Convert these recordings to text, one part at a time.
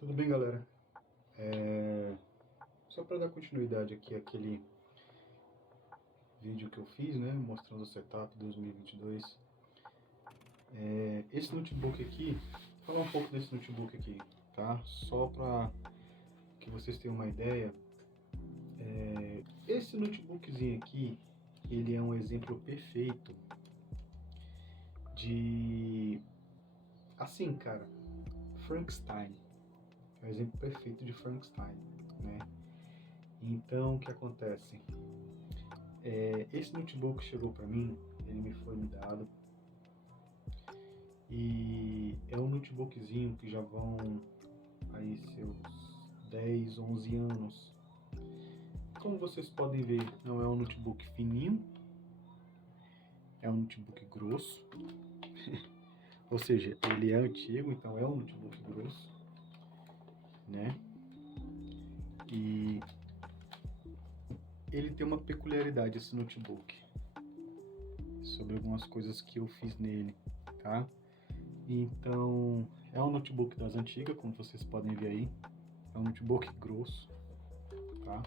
Tudo bem, galera? Só para dar continuidade aqui àquele vídeo que eu fiz, né, mostrando o setup 2022. Esse notebook aqui, vou falar um pouco desse notebook aqui, tá? Só para que vocês tenham uma ideia. Esse notebookzinho aqui, ele é um exemplo perfeito de, assim, cara, Frankenstein. É um exemplo perfeito de Frankenstein, né? Então, o que acontece? Esse notebook chegou para mim, ele me foi me dado, e é um notebookzinho que já vão aí seus 10, 11 anos. Como vocês podem ver, não é um notebook fininho, é um notebook grosso, ou seja, ele é antigo, então é um notebook grosso, né? E ele tem uma peculiaridade, esse notebook, sobre algumas coisas que eu fiz nele, tá? Então, é um notebook das antigas, como vocês podem ver aí. É um notebook grosso, tá?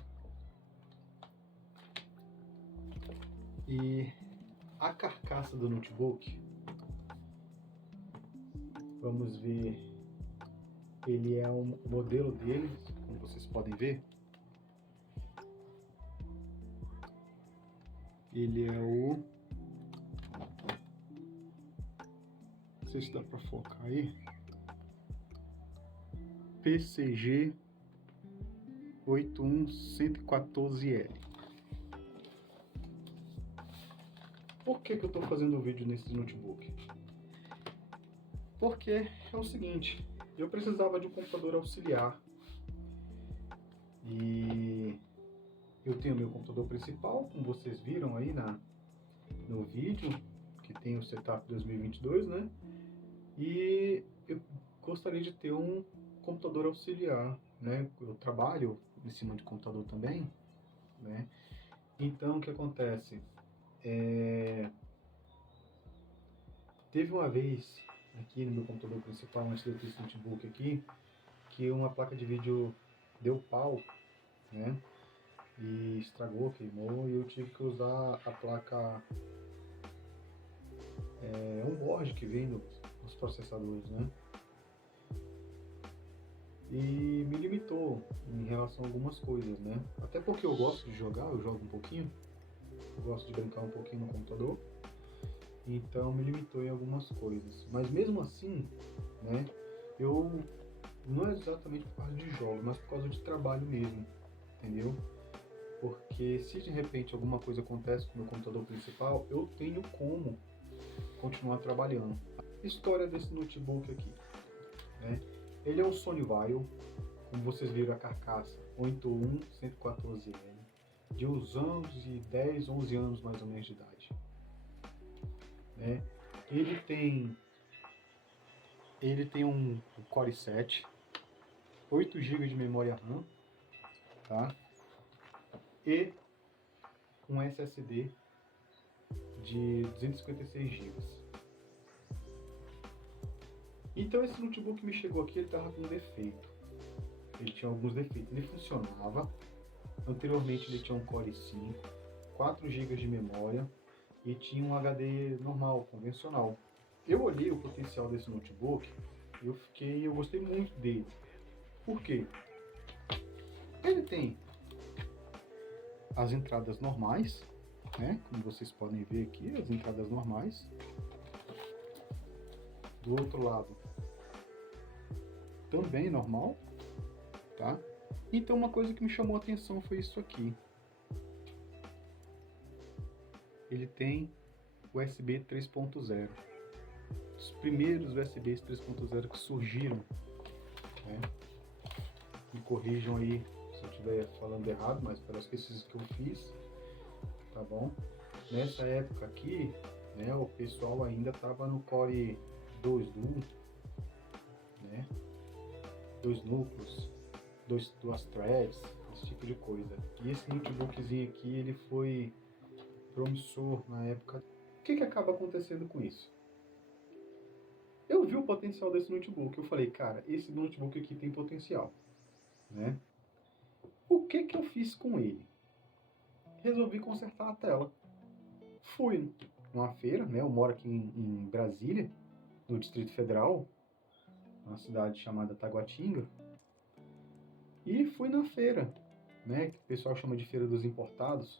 E a carcaça do notebook, vamos ver, ele é um modelo dele, como vocês podem ver. Ele é o... não sei se dá para focar aí. PCG 81114L. Por que eu estou fazendo o vídeo nesse notebook? Porque é o seguinte, eu precisava de um computador auxiliar. E eu tenho meu computador principal, como vocês viram aí no vídeo, que tem o setup 2022, né? E eu gostaria de ter um computador auxiliar, né? Eu trabalho em cima de computador também, né? Então, o que acontece? Teve uma vez, aqui no meu computador principal, antes de eu ter esse notebook aqui, que uma placa de vídeo deu pau, né? E estragou, queimou, e eu tive que usar a placa onboard que vem nos processadores, né? E me limitou em relação a algumas coisas, né? Até porque eu gosto de jogar, eu jogo um pouquinho, eu gosto de brincar um pouquinho no computador, então me limitou em algumas coisas. Mas mesmo assim, né, eu não é exatamente por causa de jogos, mas por causa de trabalho mesmo, entendeu? Porque se de repente alguma coisa acontece com o meu computador principal, eu tenho como continuar trabalhando. História desse notebook aqui, né? Ele é um Sony Vaio, como vocês viram a carcaça, 81114L, de uns anos de 10, 11 anos mais ou menos de idade, né? Ele tem um Core i7, 8 GB de memória RAM, tá? E um SSD de 256 GB. Então esse notebook me chegou aqui, ele estava com um defeito. Ele tinha alguns defeitos. Ele funcionava. Anteriormente ele tinha um Core i5, 4 GB de memória e tinha um HD normal, convencional. Eu olhei o potencial desse notebook e eu gostei muito dele. Por quê? Ele tem as entradas normais, né? Como vocês podem ver aqui, as entradas normais. Do outro lado, também normal, tá? Então uma coisa que me chamou a atenção foi isso aqui. Ele tem USB 3.0. Os primeiros USBs 3.0 que surgiram, né? Me corrijam aí se eu estiver falando errado, mas parece que esses que eu fiz, tá bom? Nessa época aqui, né, o pessoal ainda estava no Core 2 Duo, né? 2 núcleos, duas threads, esse tipo de coisa. E esse notebookzinho aqui, ele foi promissor na época. O que acaba acontecendo com isso? Eu vi o potencial desse notebook. Eu falei, cara, esse notebook aqui tem potencial, né? O que que eu fiz com ele? Resolvi consertar a tela. Fui numa feira, né? Eu moro aqui em Brasília, no Distrito Federal, uma cidade chamada Taguatinga, e fui na feira, né? Que o pessoal chama de Feira dos Importados.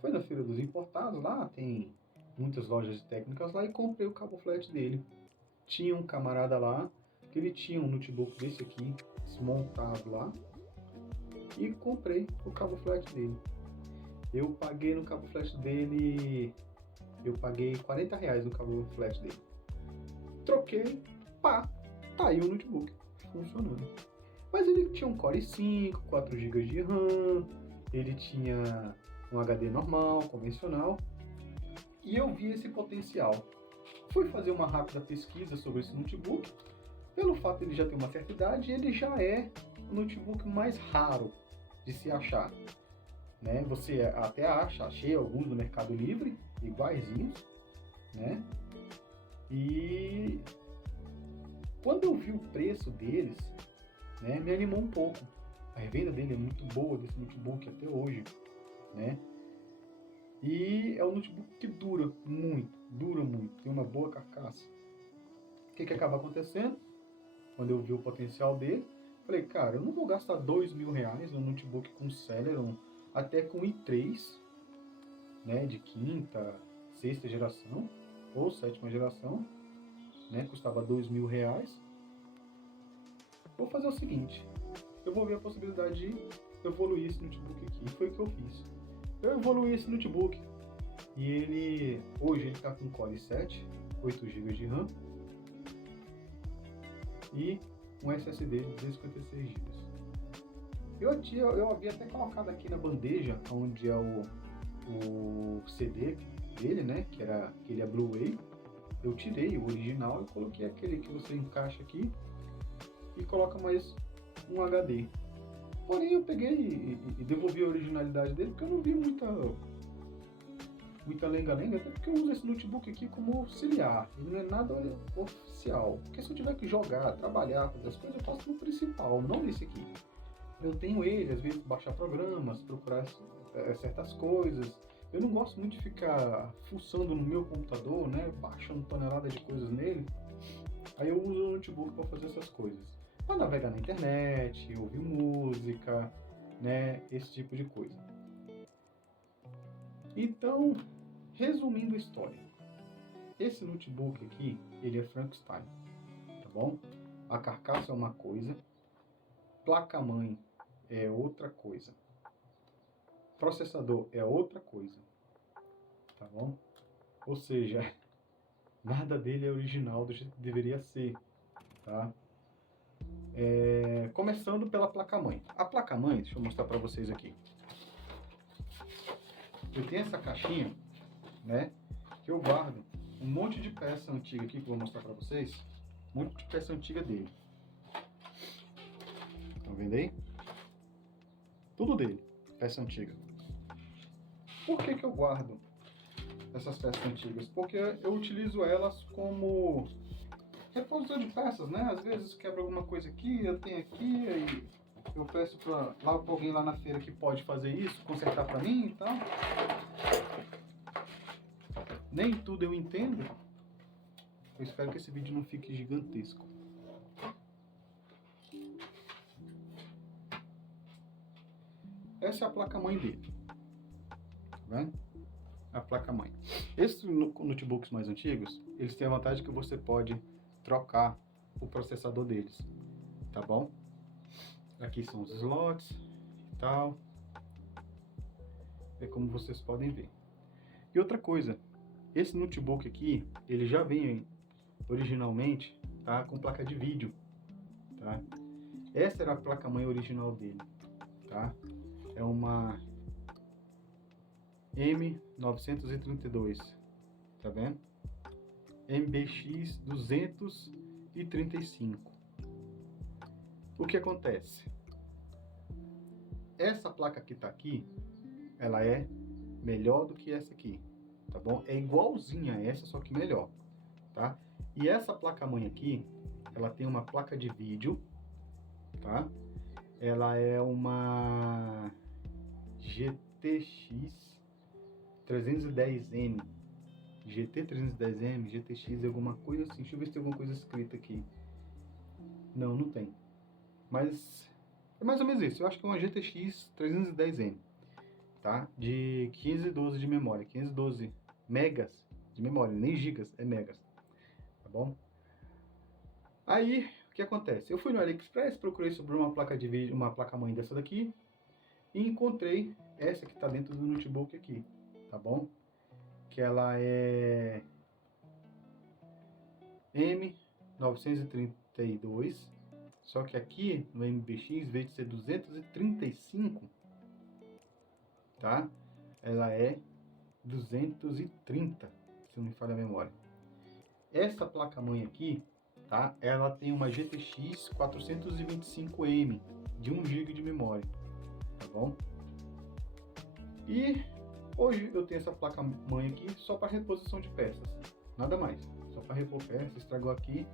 Foi na Feira dos Importados, lá tem muitas lojas técnicas lá, e comprei o cabo flat dele. Tinha um camarada lá, que ele tinha um notebook desse aqui, desmontado lá, e comprei o cabo flat dele. Eu paguei no cabo flat dele, eu paguei R$ 40 no cabo flat dele. Troquei, pá, tá aí o notebook funcionando. Mas ele tinha um Core i5, 4 GB de RAM, ele tinha um HD normal, convencional, e eu vi esse potencial. Fui fazer uma rápida pesquisa sobre esse notebook. Pelo fato de ele já ter uma certa idade, ele já é o notebook mais raro de se achar, né? Você até achei alguns no Mercado Livre, iguaizinhos, né? E quando eu vi o preço deles, né, me animou um pouco. A revenda dele é muito boa, desse notebook até hoje, né? E é um notebook que dura muito, tem uma boa carcaça. O que acaba acontecendo? Quando eu vi o potencial dele, falei, cara, eu não vou gastar R$ 2.000 num notebook com Celeron, até com i3, né, de quinta, sexta geração, ou sétima geração, né, custava R$ 2.000. Vou fazer o seguinte, eu vou ver a possibilidade de evoluir esse notebook aqui, e foi o que eu fiz. Eu evoluí esse notebook, e ele, hoje ele está com Core i7, 8 GB de RAM, e um SSD de 256 GB. Eu havia até colocado aqui na bandeja, onde é o CD dele, né, que ele é Blu-ray. Eu tirei o original e coloquei aquele que você encaixa aqui e coloca mais um HD. Porém, eu peguei e devolvi a originalidade dele, porque eu não vi muita lenga-lenga, até porque eu uso esse notebook aqui como auxiliar, ele não é nada oficial. Porque se eu tiver que jogar, trabalhar, fazer as coisas, eu faço no principal, não nesse aqui. Eu tenho ele, às vezes, baixar programas, procurar certas coisas. Eu não gosto muito de ficar fuçando no meu computador, né, baixando toneladas de coisas nele. Aí eu uso o notebook para fazer essas coisas. Para navegar na internet, ouvir música, né, esse tipo de coisa. Então, resumindo a história, esse notebook aqui, ele é Frankenstein, tá bom? A carcaça é uma coisa, placa-mãe é outra coisa, processador é outra coisa, tá bom? Ou seja, nada dele é original do jeito que deveria ser, tá? Começando pela placa-mãe. A placa-mãe, deixa eu mostrar para vocês aqui. Eu tenho essa caixinha, né, que eu guardo um monte de peça antiga aqui, que eu vou mostrar para vocês. Um monte de peça antiga dele. Estão vendo aí? Tudo dele, peça antiga. Por que eu guardo essas peças antigas? Porque eu utilizo elas como repositor de peças, né? Às vezes quebra alguma coisa aqui, eu tenho aqui, aí eu peço para alguém lá na feira que pode fazer isso, consertar para mim e tal. Nem tudo eu entendo. Eu espero que esse vídeo não fique gigantesco. Essa é a placa-mãe dele. Tá vendo? A placa-mãe. Esses notebooks mais antigos, eles têm a vantagem que você pode trocar o processador deles. Tá bom? Aqui são os slots e tal. É como vocês podem ver. E outra coisa, esse notebook aqui, ele já vem originalmente, tá, com placa de vídeo, tá? Essa era a placa-mãe original dele, tá? É uma M932, tá vendo? MBX 235. O que acontece? Essa placa que tá aqui, ela é melhor do que essa aqui, tá bom? É igualzinha a essa, só que melhor, tá? E essa placa-mãe aqui, ela tem uma placa de vídeo, tá? Ela é uma GTX 310M. GT 310M, GTX, alguma coisa assim. Deixa eu ver se tem alguma coisa escrita aqui. Não, não tem. Mas é mais ou menos isso. Eu acho que é uma GTX 310M, tá? De 512 de memória. 512 megas de memória, nem gigas, é megas. Tá bom? Aí, o que acontece? Eu fui no AliExpress, procurei sobre uma placa de vídeo, uma placa-mãe dessa daqui, e encontrei essa que está dentro do notebook aqui, tá bom? Que ela é M932, só que aqui no MBX, em vez de ser 235, tá? Ela é 230, se não me falha a memória. Essa placa-mãe aqui, tá? Ela tem uma GTX 425M de 1 GB de memória, tá bom? E hoje eu tenho essa placa-mãe aqui só para reposição de peças, nada mais. Só para repor peças, estragou aqui,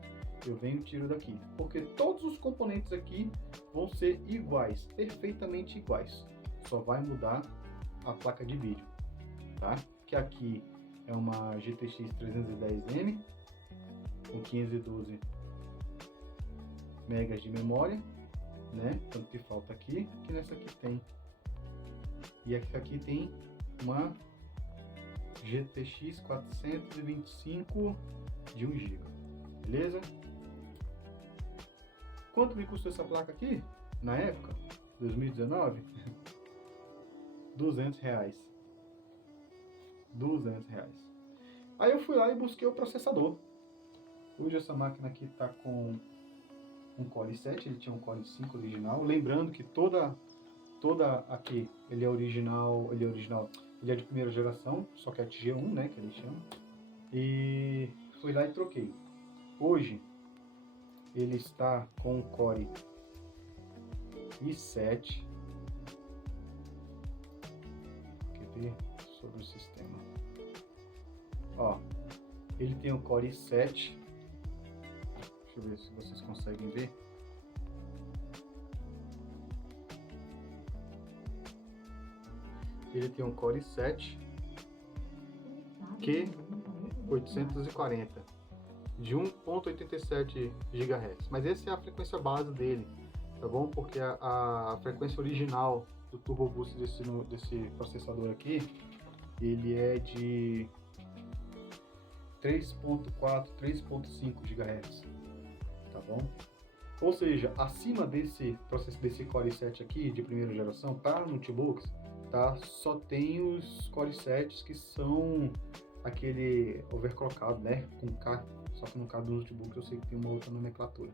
eu venho e tiro daqui. Porque todos os componentes aqui vão ser iguais, perfeitamente iguais. Só vai mudar a placa de vídeo, tá? Que aqui é uma GTX 310M com 512 megas de memória, né? Tanto que falta aqui, que nessa aqui tem. E aqui tem uma GTX 425 de 1 GB, beleza? Quanto me custou essa placa aqui? Na época, 2019, R$200. R$200. Aí eu fui lá e busquei o processador. Hoje essa máquina aqui está com um Core i7, ele tinha um Core i5 original. Lembrando que toda aqui, ele é original, ele é de primeira geração, só que é G1, né, que ele chama. E fui lá e troquei. Hoje ele está com o Core i7. Quer ver sobre o sistema? Ó, ele tem o Core i7. Deixa eu ver se vocês conseguem ver. Ele tem um Core i7 Q840 de 1.87 GHz, mas essa é a frequência base dele, tá bom? Porque a frequência original do Turbo Boost desse processador aqui, ele é de 3.4, 3.5 GHz, tá bom? Ou seja, acima desse Core i7 aqui de primeira geração, para notebooks, tá? Só tem os Core i7 que são aquele overclockado, né? Com K, só que no caso do notebook eu sei que tem uma outra nomenclatura.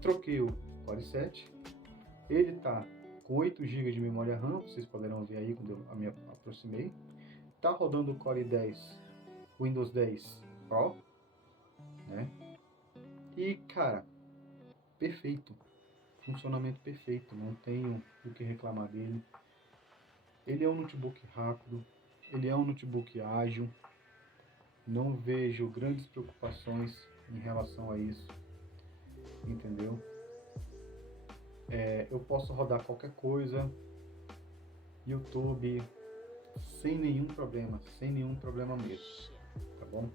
Troquei o Core i7, ele tá com 8 GB de memória RAM, vocês poderão ver aí quando eu me aproximei. Tá rodando o Core i10, Windows 10 Pro, né? E cara, perfeito, funcionamento perfeito, não tenho o que reclamar dele. Ele é um notebook rápido, ele é um notebook ágil, não vejo grandes preocupações em relação a isso, entendeu? Eu posso rodar qualquer coisa, YouTube, sem nenhum problema mesmo, tá bom?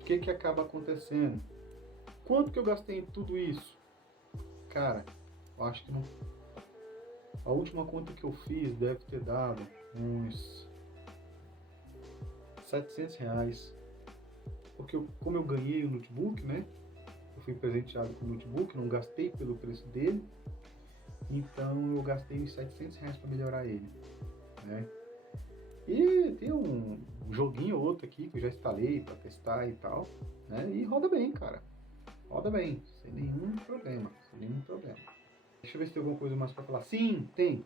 O que acaba acontecendo? Quanto que eu gastei em tudo isso? Cara, eu acho que não... A última conta que eu fiz deve ter dado uns R$700, porque como eu ganhei o notebook, né? Eu fui presenteado com o notebook, não gastei pelo preço dele, então eu gastei uns R$700 para melhorar ele, né? E tem um joguinho ou outro aqui que eu já instalei para testar e tal, né? E roda bem, cara, roda bem, sem nenhum problema, Deixa eu ver se tem alguma coisa mais para falar. Sim, tem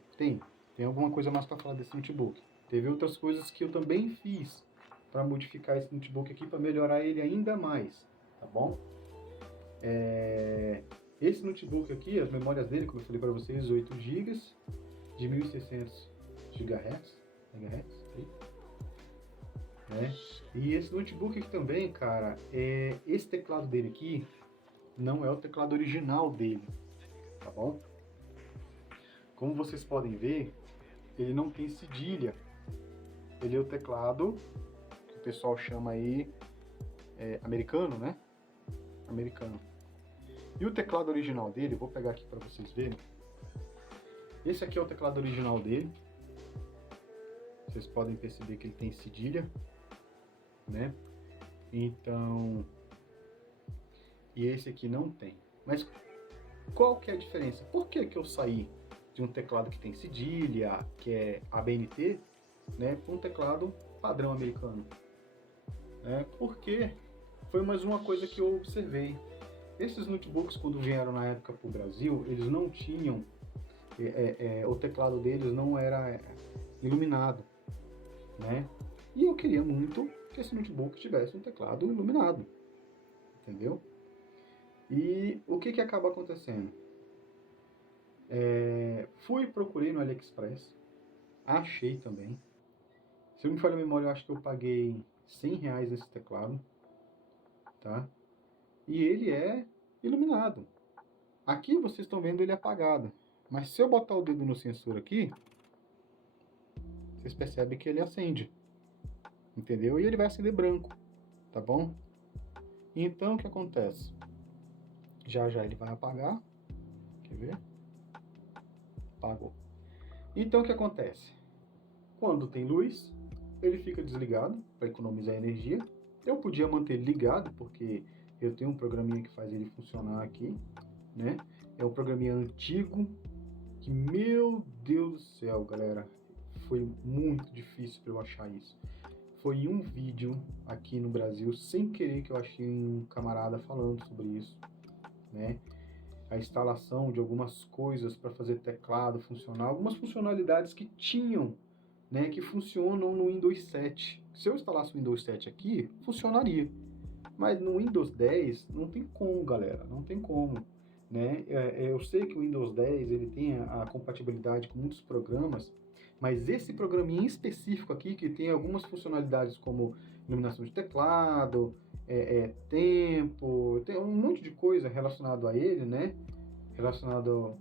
alguma coisa mais para falar desse notebook. Teve outras coisas que eu também fiz para modificar esse notebook aqui, para melhorar ele ainda mais, tá bom? Esse notebook aqui, as memórias dele, como eu falei para vocês, 8 GB de 1600 MHz, né? E esse notebook aqui também, cara, esse teclado dele aqui não é o teclado original dele, tá bom? Como vocês podem ver, ele não tem cedilha. Ele é o teclado que o pessoal chama aí americano, né? Americano. E o teclado original dele, eu vou pegar aqui para vocês verem. Esse aqui é o teclado original dele. Vocês podem perceber que ele tem cedilha, né? Então, e esse aqui não tem. Mas qual que é a diferença? Por que que eu saí de um teclado que tem cedilha, que é ABNT, né, para um teclado padrão americano? Porque foi mais uma coisa que eu observei. Esses notebooks, quando vieram na época para o Brasil, eles não tinham, o teclado deles não era iluminado, né? E eu queria muito que esse notebook tivesse um teclado iluminado, entendeu? E o que acaba acontecendo? Procurei no AliExpress, achei também. Se eu me falha a memória, eu acho que eu paguei R$100 nesse teclado, tá? E ele é iluminado. Aqui vocês estão vendo ele apagado, mas se eu botar o dedo no sensor aqui, vocês percebem que ele acende, entendeu? E ele vai acender branco, tá bom? Então o que acontece? Já ele vai apagar. Quer ver? Apagou. Então o que acontece? Quando tem luz, ele fica desligado para economizar energia. Eu podia manter ele ligado, porque eu tenho um programinha que faz ele funcionar aqui, né? É um programinha antigo, que, meu Deus do céu, galera, foi muito difícil para eu achar isso. Foi um vídeo aqui no Brasil, sem querer, que eu achei um camarada falando sobre isso, né? A instalação de algumas coisas para fazer teclado funcionar, algumas funcionalidades que tinham, né, que funcionam no Windows 7. Se eu instalasse o Windows 7 aqui, funcionaria. Mas no Windows 10 não tem como, galera, não tem como, né? Eu sei que o Windows 10 ele tem a compatibilidade com muitos programas, mas esse programinha em específico aqui, que tem algumas funcionalidades como iluminação de teclado, tempo, tem um monte de coisa relacionado a ele, né? Relacionado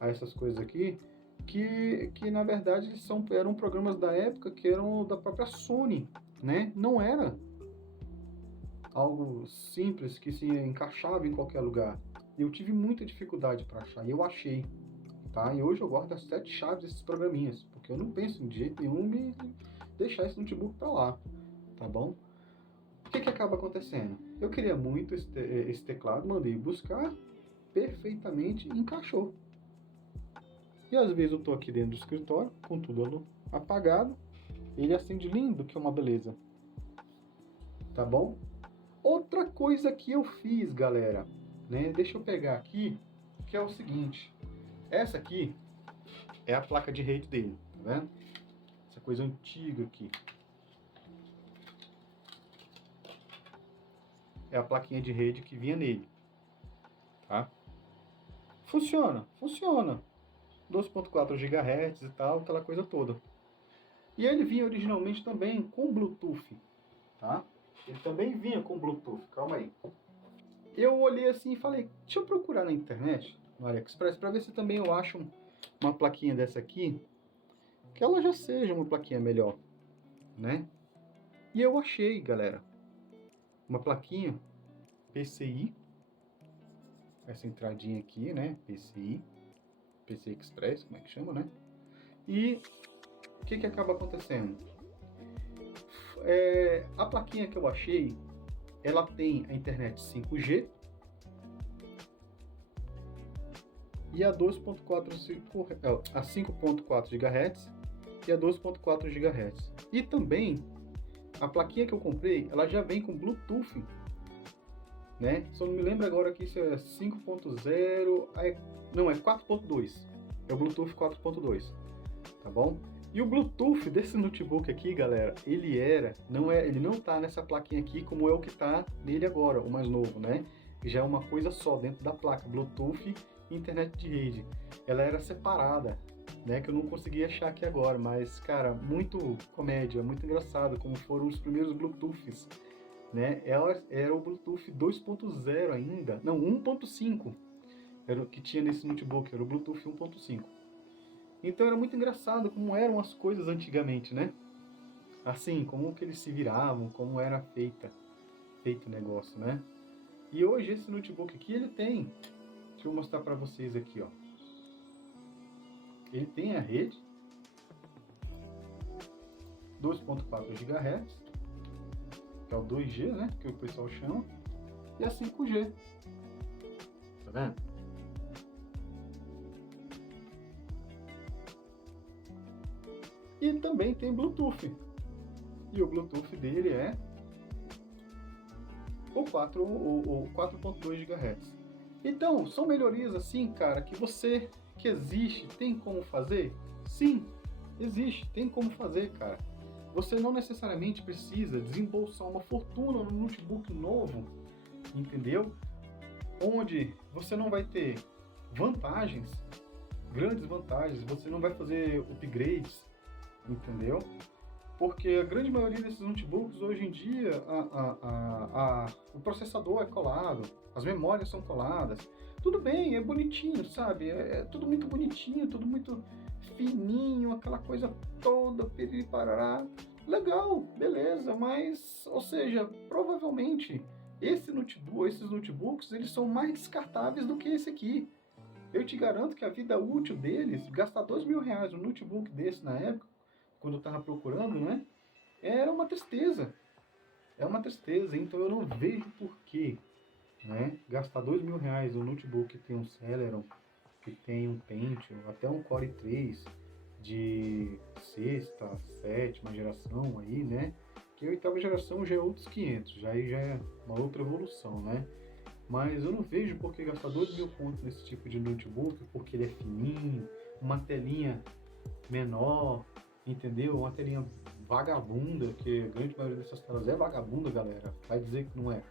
a essas coisas aqui, que na verdade eram programas da época que eram da própria Sony, né? Não era algo simples que se encaixava em qualquer lugar. Eu tive muita dificuldade para achar, e eu achei, tá? E hoje eu guardo as 7 chaves desses programinhas, porque eu não penso de jeito nenhum em deixar esse notebook para lá, tá bom? O que acaba acontecendo? Eu queria muito esse teclado, mandei buscar, perfeitamente encaixou. E às vezes eu tô aqui dentro do escritório, com tudo apagado, ele acende lindo, que é uma beleza, tá bom? Outra coisa que eu fiz, galera, né? Deixa eu pegar aqui, que é o seguinte. Essa aqui é a placa de rede dele, tá vendo? Essa coisa antiga aqui. É a plaquinha de rede que vinha nele, tá? Funciona. 2.4 GHz e tal, aquela coisa toda. E ele vinha originalmente também com Bluetooth, tá? Ele também vinha com Bluetooth, calma aí. Eu olhei assim e falei, deixa eu procurar na internet, no AliExpress, para ver se também eu acho uma plaquinha dessa aqui, que ela já seja uma plaquinha melhor, né? E eu achei, galera, uma plaquinha PCI, essa entradinha aqui, né? PCI Express, como é que chama, né? E o que acaba acontecendo? A plaquinha que eu achei, ela tem a internet 5G e a 5.4 GHz e a 2.4 GHz. E também a plaquinha que eu comprei, ela já vem com Bluetooth, né? Só não me lembro agora aqui se é 5.0, não, é 4.2. É o Bluetooth 4.2, tá bom? E o Bluetooth desse notebook aqui, galera, ele não tá nessa plaquinha aqui como é o que tá nele agora, o mais novo, né? Já é uma coisa só dentro da placa, Bluetooth e internet de rede. Ela era separada, né, que eu não consegui achar aqui agora, mas, cara, muito comédia, muito engraçado, como foram os primeiros Bluetooths, né? Ela era o Bluetooth 2.0 ainda, não, 1.5 era o que tinha nesse notebook, era o Bluetooth 1.5. Então era muito engraçado como eram as coisas antigamente, né? Assim, como que eles se viravam, como era feito o negócio, né? E hoje esse notebook aqui, ele tem, deixa eu mostrar para vocês aqui, ó. Ele tem a rede 2.4 GHz, que é o 2G, né, que o pessoal chama, e a 5G. Tá vendo? E também tem Bluetooth. E o Bluetooth dele é o 4.2 GHz. Então, são melhorias assim, cara, que existe, tem como fazer? Sim, existe, tem como fazer, cara. Você não necessariamente precisa desembolsar uma fortuna no notebook novo, entendeu? Onde você não vai ter vantagens, grandes vantagens, você não vai fazer upgrades, entendeu? Porque a grande maioria desses notebooks hoje em dia, o processador é colado, as memórias são coladas. Tudo bem, é bonitinho, sabe? É tudo muito bonitinho, tudo muito fininho, aquela coisa toda, piriri-parará. Legal, beleza, mas, ou seja, provavelmente esses notebooks, eles são mais descartáveis do que esse aqui. Eu te garanto que a vida útil deles, gastar R$ 2.000 num notebook desse na época, quando eu estava procurando, né? Era uma tristeza. É uma tristeza. Então eu não vejo por que, né, gastar R$ 2.000 num notebook que tem um Celeron, que tem um Pentium, até um Core i3 de sexta, sétima geração aí, né? Que a oitava geração já é outros 500, já é uma outra evolução, né? Mas eu não vejo por que gastar 2.000 pontos nesse tipo de notebook, porque ele é fininho, uma telinha menor, entendeu? Uma telinha vagabunda, que a grande maioria dessas telas é vagabunda, galera. Vai dizer que não é,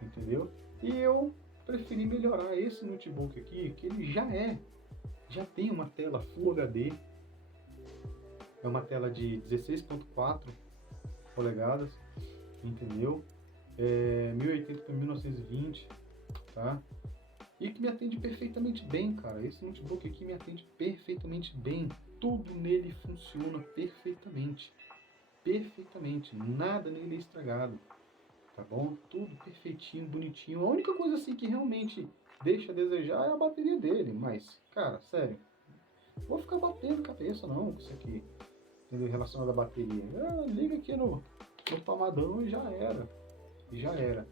entendeu? E eu preferi melhorar esse notebook aqui, que ele já tem uma tela Full HD, é uma tela de 16.4 polegadas, entendeu? 1080 por 1920, tá? E que me atende perfeitamente bem, cara. Esse notebook aqui me atende perfeitamente bem. Tudo nele funciona perfeitamente. Perfeitamente. Nada nele é estragado. Tá bom? Tudo perfeitinho, bonitinho. A única coisa assim que realmente deixa a desejar é a bateria dele. Mas, cara, sério. Não vou ficar batendo cabeça não com isso aqui. Entendeu? Relacionado à bateria. Liga aqui no tomadão e já era. E já era.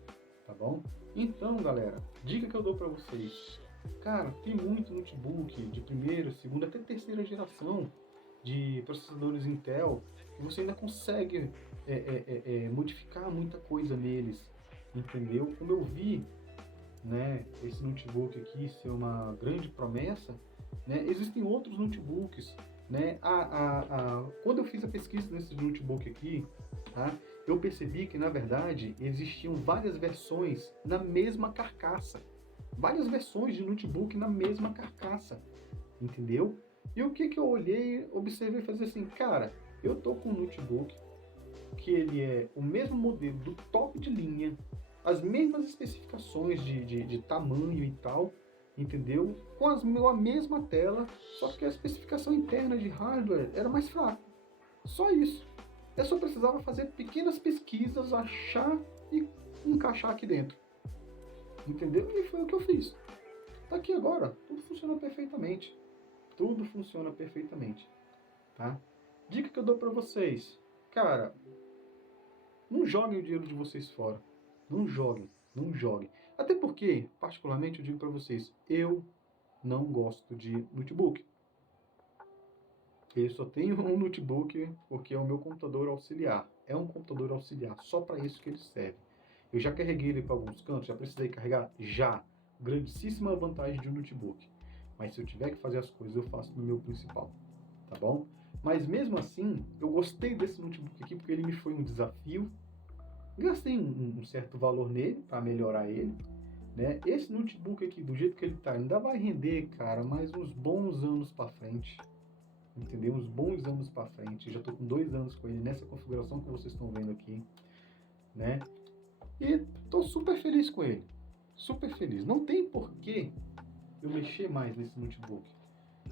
Tá bom? Então, galera, dica que eu dou para vocês. Cara, tem muito notebook de primeira, segunda, até terceira geração de processadores Intel que você ainda consegue modificar muita coisa neles, entendeu? Como eu vi, né, esse notebook aqui ser uma grande promessa, né, existem outros notebooks, né? Quando eu fiz a pesquisa nesse notebook aqui, tá, eu percebi que, na verdade, existiam várias versões na mesma carcaça. Várias versões de notebook na mesma carcaça, entendeu? E o que eu olhei, observei e falei assim, cara, eu tô com um notebook que ele é o mesmo modelo do top de linha, as mesmas especificações de tamanho e tal, entendeu? Com a mesma tela, só que a especificação interna de hardware era mais fraca. Só isso. Eu só precisava fazer pequenas pesquisas, achar e encaixar aqui dentro. Entendeu? E foi o que eu fiz. Tá aqui agora, tudo funciona perfeitamente. Tudo funciona perfeitamente, tá? Dica que eu dou pra vocês. Cara, não joguem o dinheiro de vocês fora. Não joguem, não joguem. Até porque, particularmente, eu digo pra vocês, eu não gosto de notebook. Eu só tenho um notebook porque é o meu computador auxiliar. É um computador auxiliar, só para isso que ele serve. Eu já carreguei ele para alguns cantos, já precisei carregar? Já. Grandíssima vantagem de um notebook. Mas se eu tiver que fazer as coisas, eu faço no meu principal. Tá bom? Mas mesmo assim, eu gostei desse notebook aqui porque ele me foi um desafio. Gastei um certo valor nele para melhorar ele. Né? Esse notebook aqui, do jeito que ele tá, ainda vai render, cara, mais uns bons anos para frente. entendeu? Uns bons anos para frente. Já estou com 2 anos com ele nessa configuração que vocês estão vendo aqui, né? E estou super feliz com ele, super feliz. Não tem porquê eu mexer mais nesse notebook,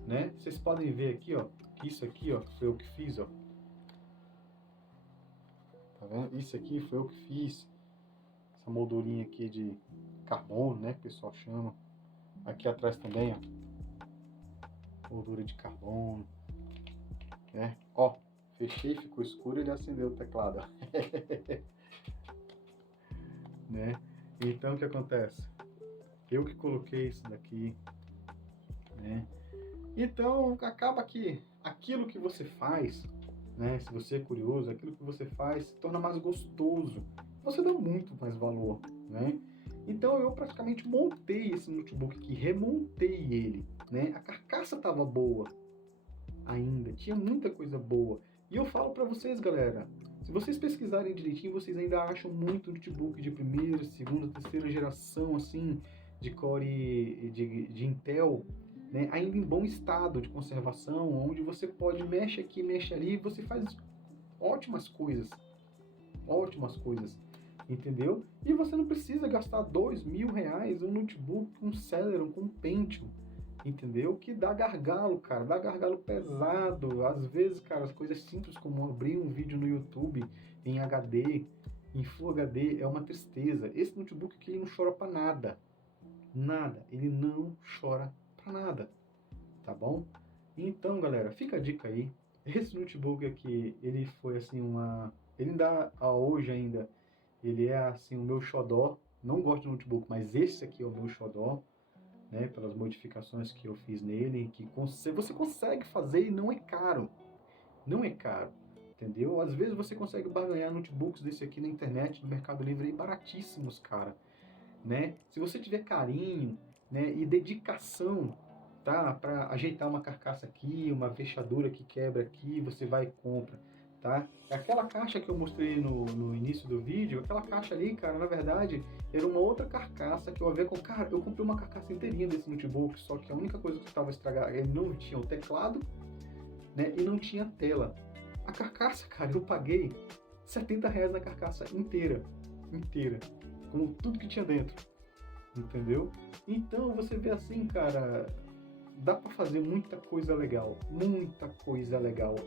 né? Vocês podem ver aqui, ó, que isso aqui, ó, foi eu que fiz, ó. Tá vendo? Isso aqui foi eu que fiz. Essa moldurinha aqui de carbono, né, que o pessoal chama. Aqui atrás também, ó, moldura de carbono, né? Ó, fechei, ficou escuro e ele acendeu o teclado, ó. Né? Então o que acontece? Eu que coloquei isso daqui, né? Então acaba que aquilo que você faz, né? Se você é curioso, aquilo que você faz se torna mais gostoso. Você dá muito mais valor, né? Então eu praticamente montei esse notebook aqui, remontei ele, né? A carcaça estava boa ainda, tinha muita coisa boa. E eu falo para vocês, galera, se vocês pesquisarem direitinho, vocês ainda acham muito notebook de primeira, segunda, terceira geração, assim, de Core, de Intel, né, ainda em bom estado de conservação, onde você pode mexe aqui, mexe ali, e você faz ótimas coisas, entendeu? E você não precisa gastar R$ 2.000 um notebook com um Celeron, com um Pentium, entendeu? Que dá gargalo, cara, dá gargalo pesado. Às vezes, cara, as coisas simples como abrir um vídeo no YouTube em HD, em Full HD, é uma tristeza. Esse notebook aqui ele não chora pra nada, nada, ele não chora pra nada, tá bom? Então, galera, fica a dica aí. Esse notebook aqui, ele foi assim ele ainda, hoje ainda, ele é assim o meu xodó. Não gosto de notebook, mas esse aqui é o meu xodó, né, pelas modificações que eu fiz nele, que você consegue fazer e não é caro. Não é caro, entendeu? Às vezes você consegue barganhar notebooks desse aqui na internet, no Mercado Livre, aí baratíssimos, cara, né? Se você tiver carinho, né, e dedicação, tá, para ajeitar uma carcaça aqui, uma fechadura que quebra aqui, você vai e compra, tá? Aquela caixa que eu mostrei no início do vídeo, aquela caixa ali, cara, na verdade, era uma outra carcaça que eu havia comprado. Cara, eu comprei uma carcaça inteirinha desse notebook, só que a única coisa que estava estragada, ele não tinha o teclado, né, e não tinha tela. A carcaça, cara, eu paguei R$ 70 na carcaça inteira, com tudo que tinha dentro, entendeu? Então você vê assim, cara, dá para fazer muita coisa legal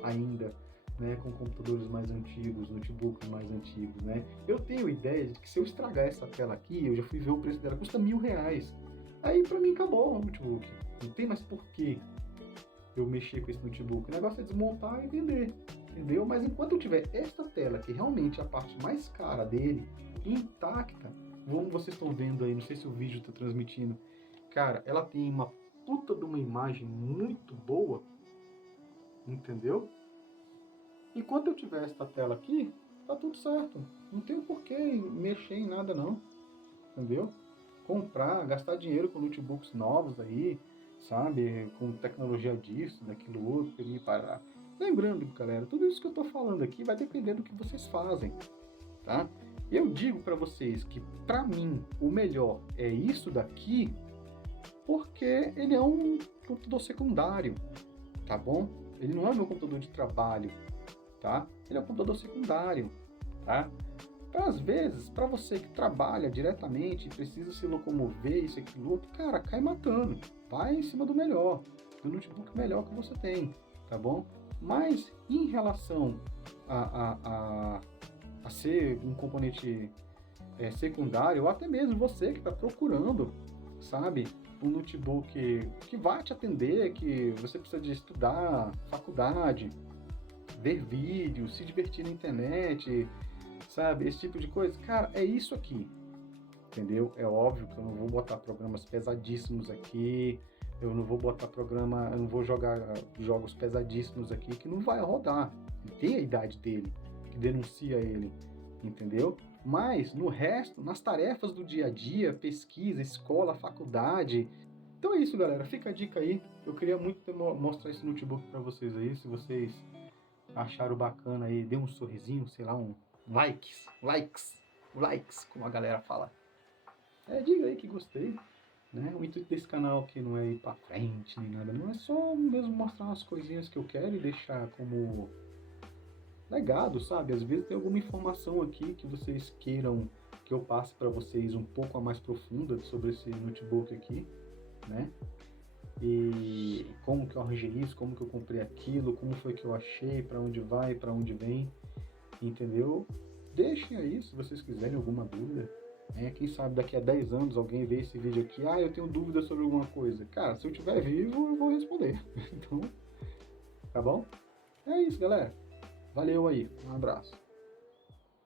ainda, né, com computadores mais antigos, notebooks mais antigos, né? Eu tenho ideia de que se eu estragar essa tela aqui, eu já fui ver o preço dela, custa R$ 1.000. Aí para mim acabou o notebook, não tem mais porquê eu mexer com esse notebook. O negócio é desmontar e vender, entendeu? Mas enquanto eu tiver esta tela, que realmente é a parte mais cara dele, intacta, como vocês estão vendo aí, não sei se o vídeo está transmitindo, cara, ela tem uma puta de uma imagem muito boa, entendeu? Enquanto eu tiver esta tela aqui, tá tudo certo. Não tem porquê mexer em nada não, entendeu? Comprar, gastar dinheiro com notebooks novos aí, sabe? Com tecnologia disso, daquilo outro, e parar. Lembrando, galera, tudo isso que eu tô falando aqui vai depender do que vocês fazem, tá? Eu digo para vocês que, para mim, o melhor é isso daqui, porque ele é um computador secundário, tá bom? Ele não é meu computador de trabalho, tá? Ele é um computador secundário, tá? Às vezes, para você que trabalha diretamente, precisa se locomover, isso, aquilo, outro, cara, cai matando. Vai em cima do melhor, do notebook melhor que você tem, tá bom? Mas, em relação a ser um componente secundário, ou até mesmo você que está procurando, sabe, um notebook que vai te atender, que você precisa de estudar, faculdade, ver vídeos, se divertir na internet, sabe, esse tipo de coisa, cara, é isso aqui, entendeu? É óbvio que eu não vou botar programas pesadíssimos aqui, eu não vou jogar jogos pesadíssimos aqui que não vai rodar. Ele tem a idade dele, que denuncia ele, entendeu? Mas no resto, nas tarefas do dia a dia, pesquisa, escola, faculdade. Então é isso, galera. Fica a dica aí. Eu queria muito mostrar esse notebook para vocês aí. Se vocês acharam bacana aí, dê um sorrisinho, sei lá, um likes, como a galera fala. Diga aí que gostei, né? O intuito desse canal aqui não é ir pra frente nem nada, não, é só mesmo mostrar umas coisinhas que eu quero e deixar como legado, sabe? Às vezes tem alguma informação aqui que vocês queiram que eu passe para vocês um pouco a mais profunda sobre esse notebook aqui, né? E como que eu arranjei isso, como que eu comprei aquilo, como foi que eu achei, para onde vai, para onde vem, entendeu? Deixem aí se vocês quiserem alguma dúvida. Quem sabe daqui a 10 anos alguém vê esse vídeo aqui, eu tenho dúvida sobre alguma coisa. Cara, se eu estiver vivo, eu vou responder. Então, tá bom? É isso, galera. Valeu aí. Um abraço.